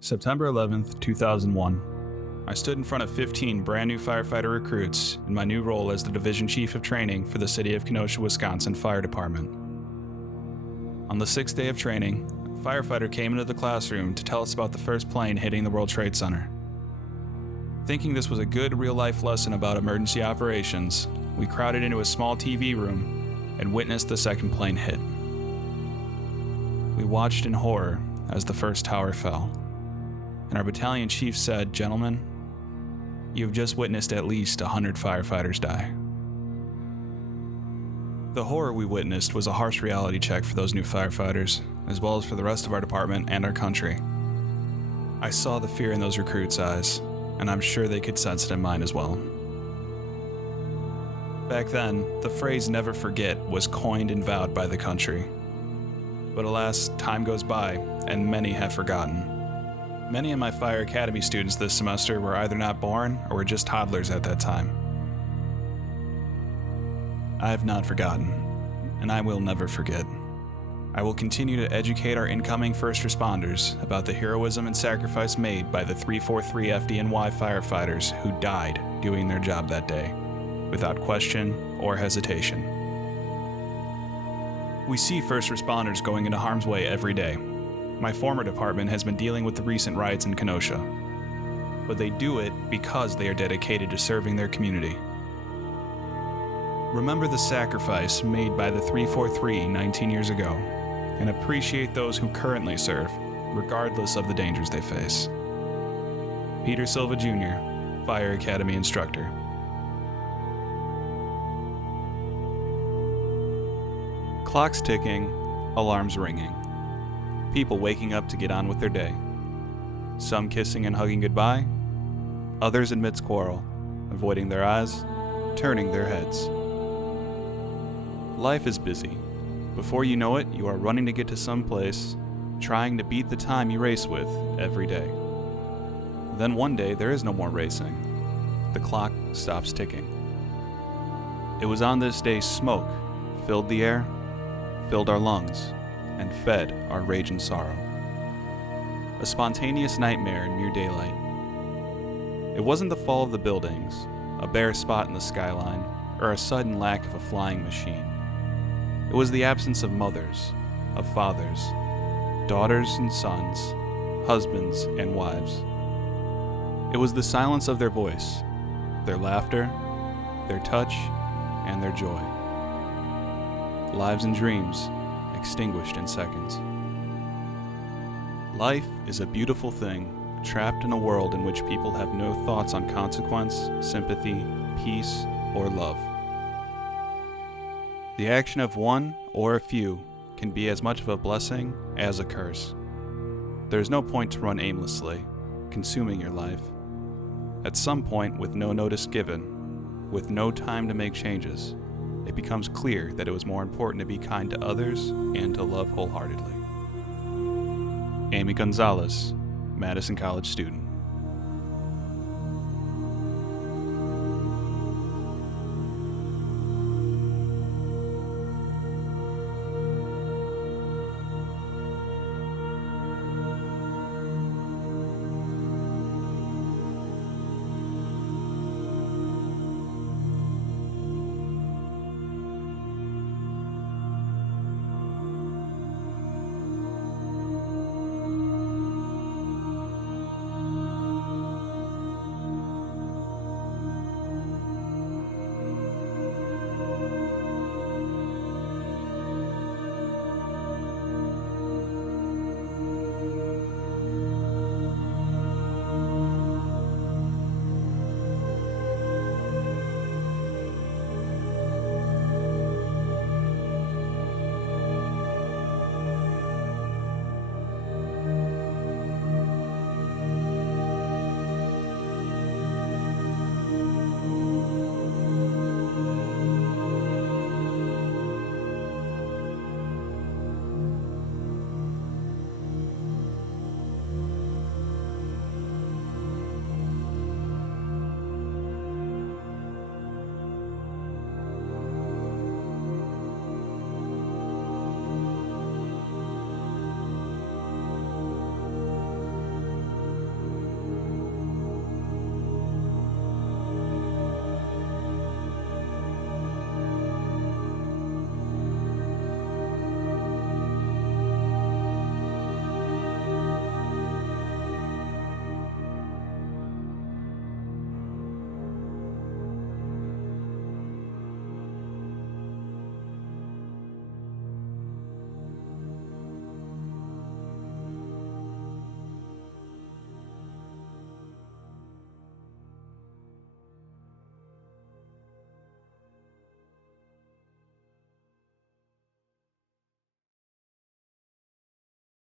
September 11th, 2001. I stood in front of 15 brand new firefighter recruits in my new role as the Division Chief of Training for the City of Kenosha, Wisconsin Fire Department. On the sixth day of training, a firefighter came into the classroom to tell us about the first plane hitting the World Trade Center. Thinking this was a good real-life lesson about emergency operations, we crowded into a small TV room and witnessed the second plane hit. We watched in horror as the first tower fell, and our battalion chief said, "Gentlemen, you have just witnessed at least 100 firefighters die." The horror we witnessed was a harsh reality check for those new firefighters, as well as for the rest of our department and our country. I saw the fear in those recruits' eyes, and I'm sure they could sense it in mine as well. Back then, the phrase "never forget" was coined and vowed by the country. But alas, time goes by, and many have forgotten. Many of my Fire Academy students this semester were either not born or were just toddlers at that time. I have not forgotten, and I will never forget. I will continue to educate our incoming first responders about the heroism and sacrifice made by the 343 FDNY firefighters who died doing their job that day, without question or hesitation. We see first responders going into harm's way every day. My former department has been dealing with the recent riots in Kenosha, but they do it because they are dedicated to serving their community. Remember the sacrifice made by the 343 19 years ago, and appreciate those who currently serve, regardless of the dangers they face. Peter Silva Jr., Fire Academy instructor. Clocks ticking, alarms ringing. People waking up to get on with their day. Some kissing and hugging goodbye, others in mid-quarrel, avoiding their eyes, turning their heads. Life is busy. Before you know it, you are running to get to some place, trying to beat the time you race with every day. Then one day, there is no more racing. The clock stops ticking. It was on this day smoke filled the air, filled our lungs, and fed our rage and sorrow. A spontaneous nightmare in mere daylight. It wasn't the fall of the buildings, a bare spot in the skyline, or a sudden lack of a flying machine. It was the absence of mothers, of fathers, daughters and sons, husbands and wives. It was the silence of their voice, their laughter, their touch, and their joy. Lives and dreams extinguished in seconds. Life is a beautiful thing, trapped in a world in which people have no thoughts on consequence, sympathy, peace, or love. The action of one or a few can be as much of a blessing as a curse. There is no point to run aimlessly, consuming your life. At some point, with no notice given, with no time to make changes, it becomes clear that it was more important to be kind to others and to love wholeheartedly. Amy Gonzalez, Madison College student.